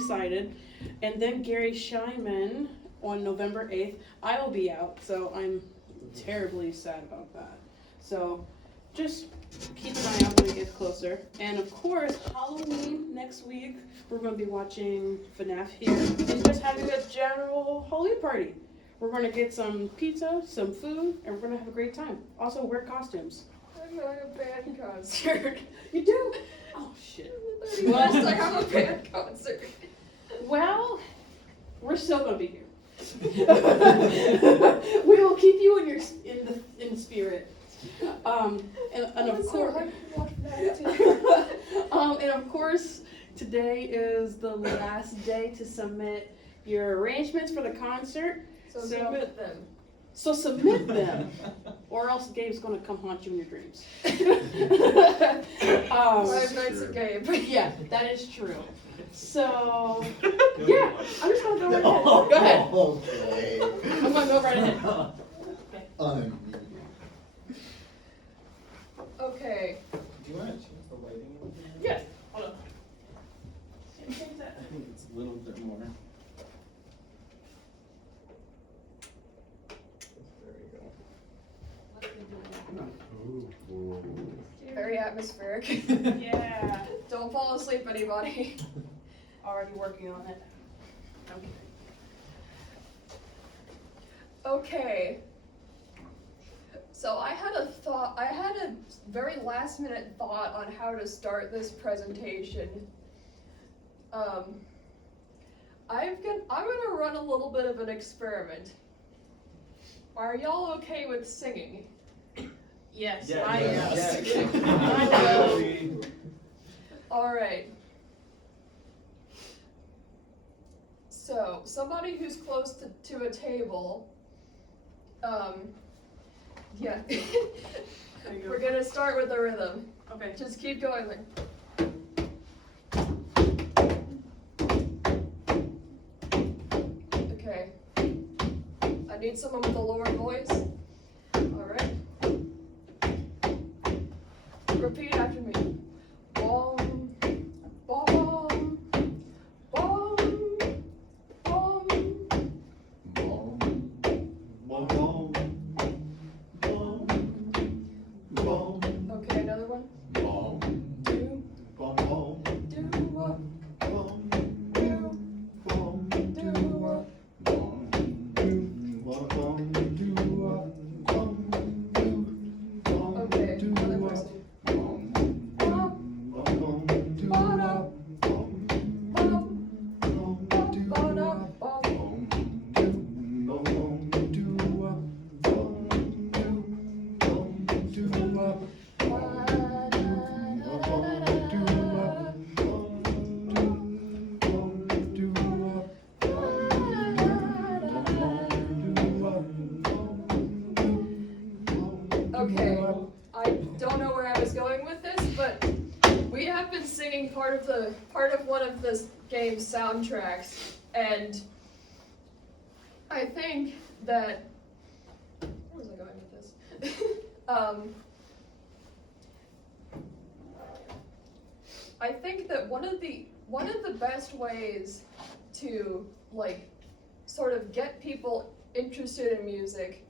excited. And then Gary Scheinman on November 8th. I will be out, so I'm terribly sad about that. So just keep an eye out when it gets closer. And of course, Halloween next week, we're going to be watching FNAF here and just having a general Halloween party. We're going to get some pizza, some food, and we're going to have a great time. Also, wear costumes. I'm going to a band concert. You do? Oh, shit. Well, I have a band concert. Well, we're still going to be here. We will keep you in the spirit. And of course, and of course, today is the last day to submit your arrangements for the concert. So submit them. So submit them, or else Gabe's gonna come haunt you in your dreams. 5 nights a Gabe. Yeah, that is true. So, yeah, I'm just gonna go right ahead. Go ahead. Okay. I'm gonna go right ahead. Okay. Okay. Do you want to change the lighting? Yes. Hold on. Change that. I think it's a little bit more. Very atmospheric. Yeah. Don't fall asleep, anybody. Already working on it. Okay. Okay. So I had a very last minute thought on how to start this presentation. I'm gonna run a little bit of an experiment. Are y'all okay with singing? Yes, Yeah, I am. yeah. All right. So somebody who's close to a table. Yeah. We're gonna start with the rhythm. Okay. Just keep going there. Okay. I need someone with a lower voice. Alright. Repeat after me. Bom, bom, bom, bom. Okay, another one. Do, okay, another person. Okay, I don't know where I was going with this, but we have been singing part of one of this game's soundtracks, and I think that where was I going with this? I think that one of the best ways to sort of get people interested in music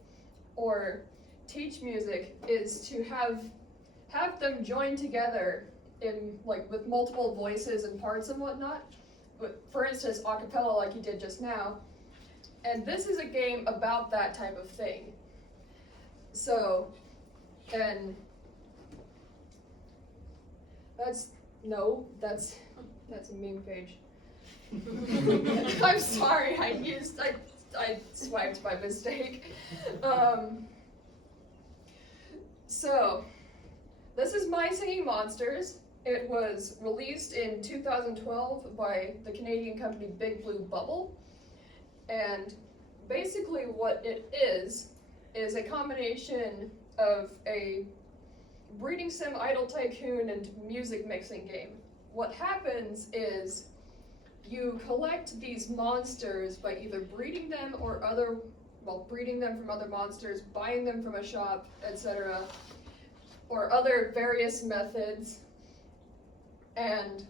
or teach music is to have them join together in with multiple voices and parts and whatnot. But for instance, a cappella like you did just now. And this is a game about that type of thing. So, and that's a meme page. I'm sorry, I swiped by mistake. So, this is My Singing Monsters. It was released in 2012 by the Canadian company Big Blue Bubble. And basically what it is a combination of a breeding sim, idle tycoon, and music mixing game. What happens is you collect these monsters by either breeding them or breeding them from other monsters, buying them from a shop, etc., or other various methods, and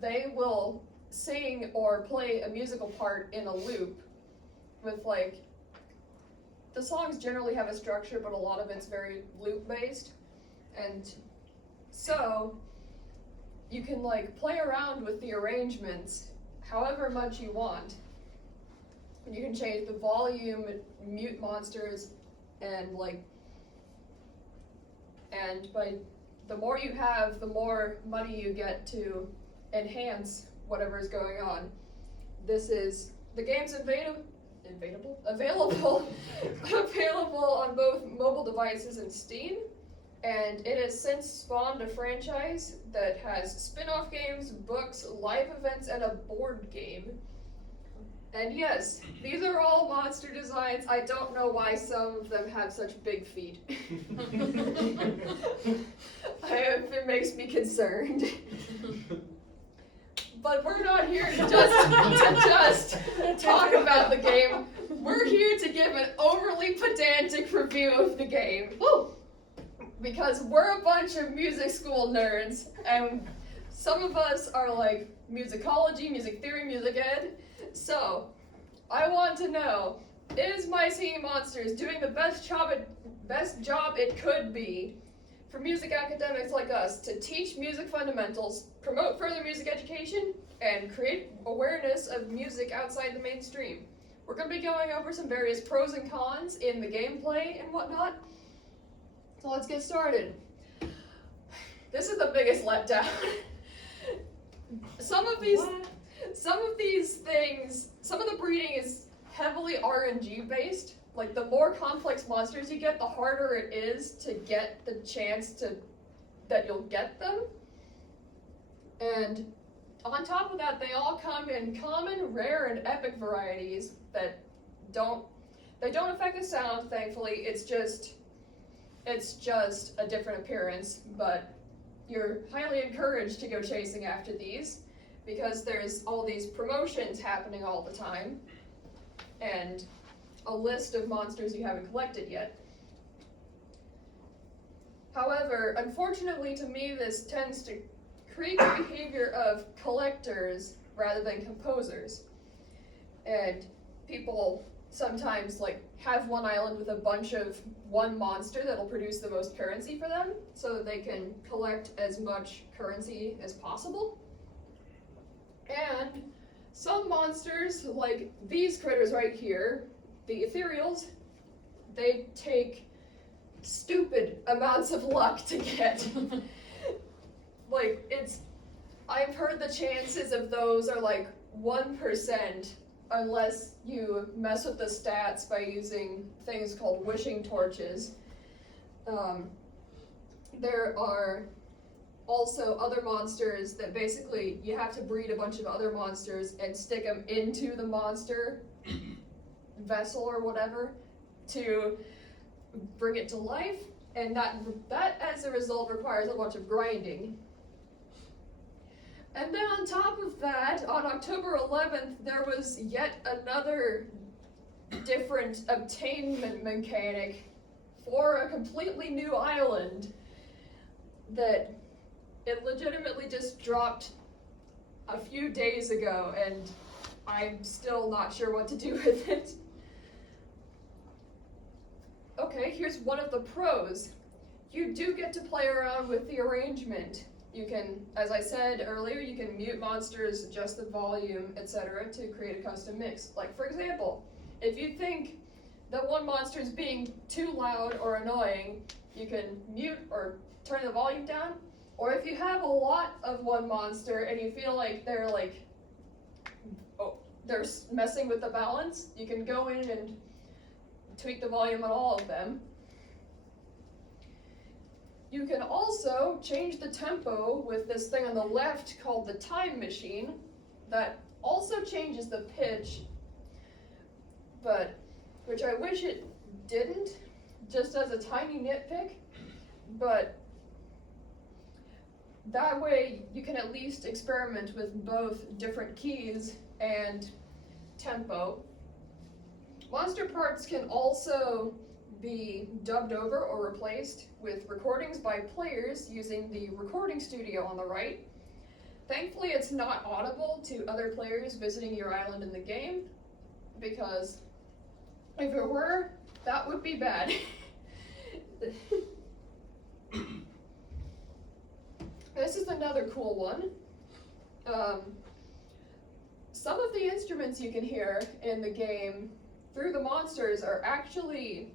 they will sing or play a musical part in a loop with like, the songs generally have a structure, but a lot of it's very loop based. And so you can like play around with the arrangements however much you want. You can change the volume, mute monsters, and by the more you have, the more money you get to enhance whatever is going on. The game's available available on both mobile devices and Steam, and it has since spawned a franchise that has spin-off games, books, live events, and a board game. And yes, these are all monster designs. I don't know why some of them have such big feet. It makes me concerned. But we're not here to just talk about the game. We're here to give an overly pedantic review of the game. Woo! Because we're a bunch of music school nerds, and some of us are like musicology, music theory, music ed. So, I want to know, is My Singing Monsters doing the best job it could be for music academics like us to teach music fundamentals, promote further music education, and create awareness of music outside the mainstream? We're going to be going over some various pros and cons in the gameplay and whatnot. So let's get started. This is the biggest letdown. Some of the breeding is heavily RNG based. Like, the more complex monsters you get, the harder it is to get the chance that you'll get them. And on top of that, they all come in common, rare, and epic varieties that don't affect the sound, thankfully. It's just a different appearance, but you're highly encouraged to go chasing after these because there's all these promotions happening all the time and a list of monsters you haven't collected yet. However, unfortunately to me, this tends to create the behavior of collectors rather than composers. And people sometimes like have one island with a bunch of one monster that'll produce the most currency for them so that they can collect as much currency as possible. And some monsters, like these critters right here, the ethereals, they take stupid amounts of luck to get. I've heard the chances of those are like 1%, unless you mess with the stats by using things called wishing torches. There are also other monsters that basically you have to breed a bunch of other monsters and stick them into the monster vessel or whatever to bring it to life, and that as a result requires a bunch of grinding. And then on top of that, on October 11th, there was yet another different obtainment mechanic for a completely new island that it legitimately just dropped a few days ago, and I'm still not sure what to do with it. Okay, here's one of the pros. You do get to play around with the arrangement. You can, as I said earlier, you can mute monsters, adjust the volume, etc. to create a custom mix. Like, for example, if you think that one monster is being too loud or annoying, you can mute or turn the volume down. Or if you have a lot of one monster and you feel like they're messing with the balance, you can go in and tweak the volume on all of them. You can also change the tempo with this thing on the left called the time machine that also changes the pitch, which I wish it didn't, just as a tiny nitpick, but that way you can at least experiment with both different keys and tempo. Monster parts can also be dubbed over or replaced with recordings by players using the recording studio on the right. Thankfully, it's not audible to other players visiting your island in the game, because if it were, that would be bad. This is another cool one. Some of the instruments you can hear in the game through the monsters are actually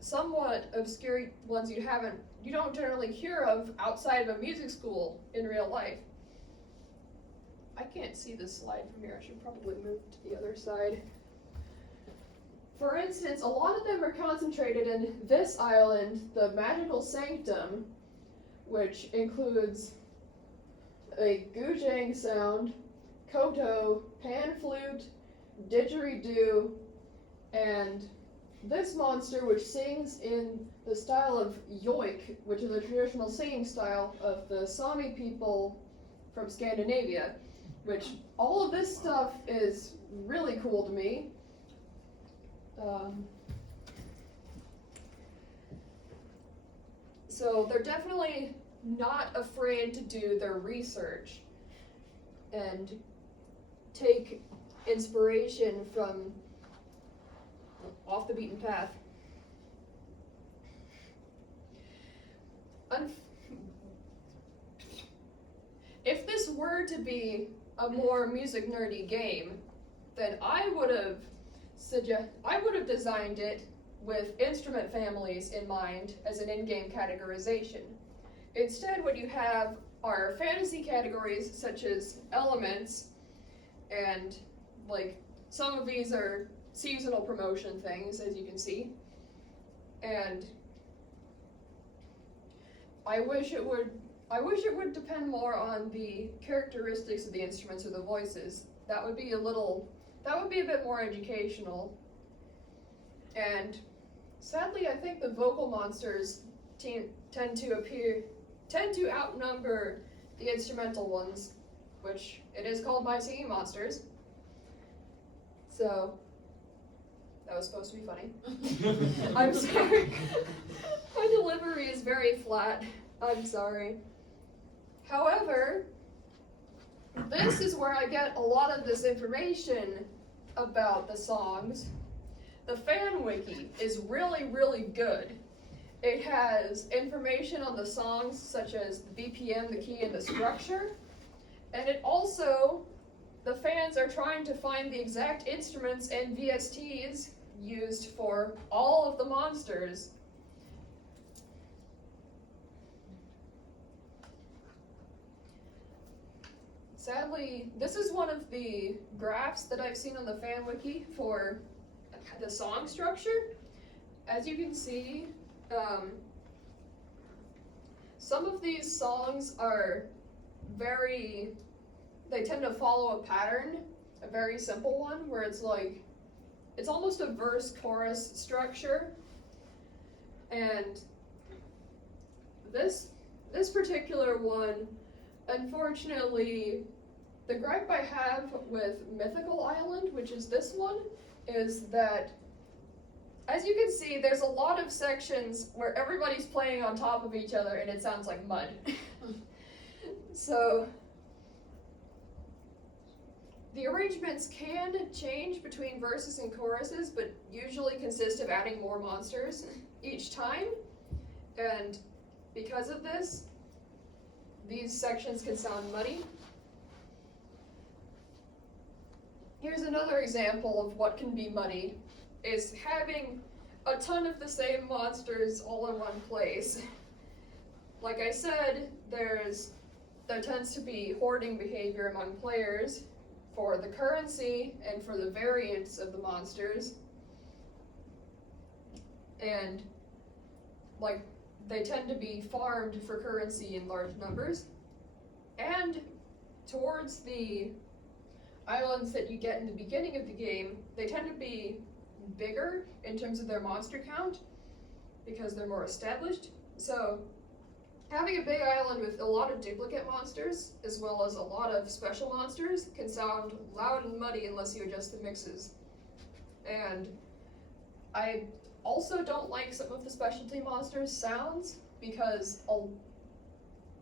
somewhat obscure ones you don't generally hear of outside of a music school in real life. I can't see this slide from here. I should probably move to the other side. For instance, a lot of them are concentrated in this island, the Magical Sanctum, which includes a goojang sound, koto, pan flute, didgeridoo, and this monster, which sings in the style of yoik, which is a traditional singing style of the Sami people from Scandinavia, which all of this stuff is really cool to me. So they're definitely not afraid to do their research and take inspiration from off the beaten path. If this were to be a more music nerdy game, then I would have designed it with instrument families in mind as an in-game categorization. Instead, what you have are fantasy categories such as elements, and like some of these are seasonal promotion things, as you can see. And I wish it would depend more on the characteristics of the instruments or the voices. That would be a bit more educational. And sadly, I think the vocal monsters tend to outnumber the instrumental ones, which it is called My Singing Monsters. So that was supposed to be funny. I'm sorry. My delivery is very flat. I'm sorry. However, this is where I get a lot of this information about the songs. The fan wiki is really, really good. It has information on the songs such as the BPM, the key, and the structure. And it also, the fans are trying to find the exact instruments and VSTs used for all of the monsters. Sadly, this is one of the graphs that I've seen on the fan wiki for the song structure. As you can see, some of these songs are they tend to follow a pattern, a very simple one, where it's almost a verse-chorus structure. And this particular one, unfortunately, the gripe I have with Mythical Island, which is this one, is that, as you can see, there's a lot of sections where everybody's playing on top of each other and it sounds like mud. So, the arrangements can change between verses and choruses, but usually consist of adding more monsters each time. And because of this, these sections can sound muddy. Here's another example of what can be muddy, is having a ton of the same monsters all in one place. Like I said, there tends to be hoarding behavior among players for the currency and for the variants of the monsters. And they tend to be farmed for currency in large numbers. And towards the islands that you get in the beginning of the game, they tend to be bigger in terms of their monster count because they're more established. So having a big island with a lot of duplicate monsters as well as a lot of special monsters can sound loud and muddy unless you adjust the mixes. And I also don't like some of the specialty monsters' sounds because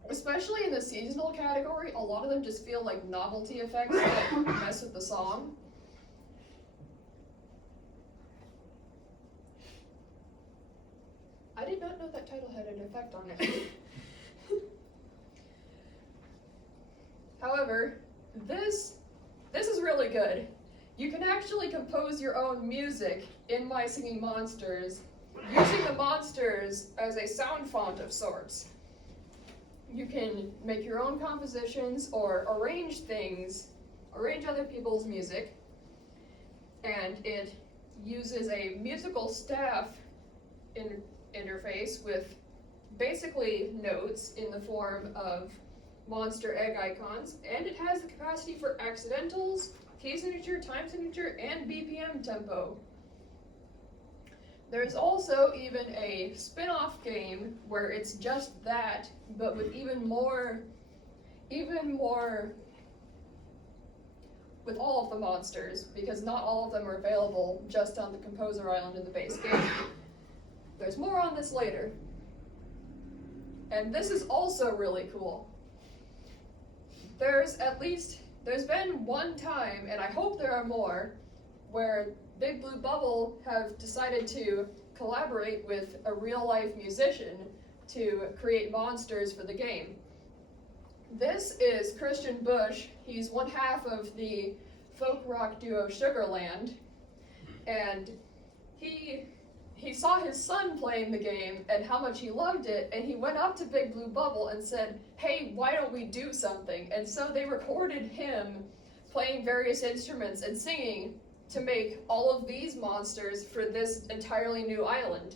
especially in the seasonal category, a lot of them just feel like novelty effects that mess with the song. I did not know that title had an effect on it. However, this is really good. You can actually compose your own music in My Singing Monsters, using the monsters as a sound font of sorts. You can make your own compositions or arrange other people's music, and it uses a musical staff interface with basically notes in the form of monster egg icons, and it has the capacity for accidentals, key signature, time signature, and BPM tempo. There's also even a spin-off game where it's just that, but with even more with all of the monsters, because not all of them are available just on the Composer Island in the base game. There's more on this later. And this is also really cool. There's been one time, and I hope there are more, where Big Blue Bubble have decided to collaborate with a real-life musician to create monsters for the game. This is Christian Bush. He's one half of the folk rock duo Sugarland, and he saw his son playing the game and how much he loved it, and he went up to Big Blue Bubble and said, "Hey, why don't we do something?" And so they recorded him playing various instruments and singing to make all of these monsters for this entirely new island.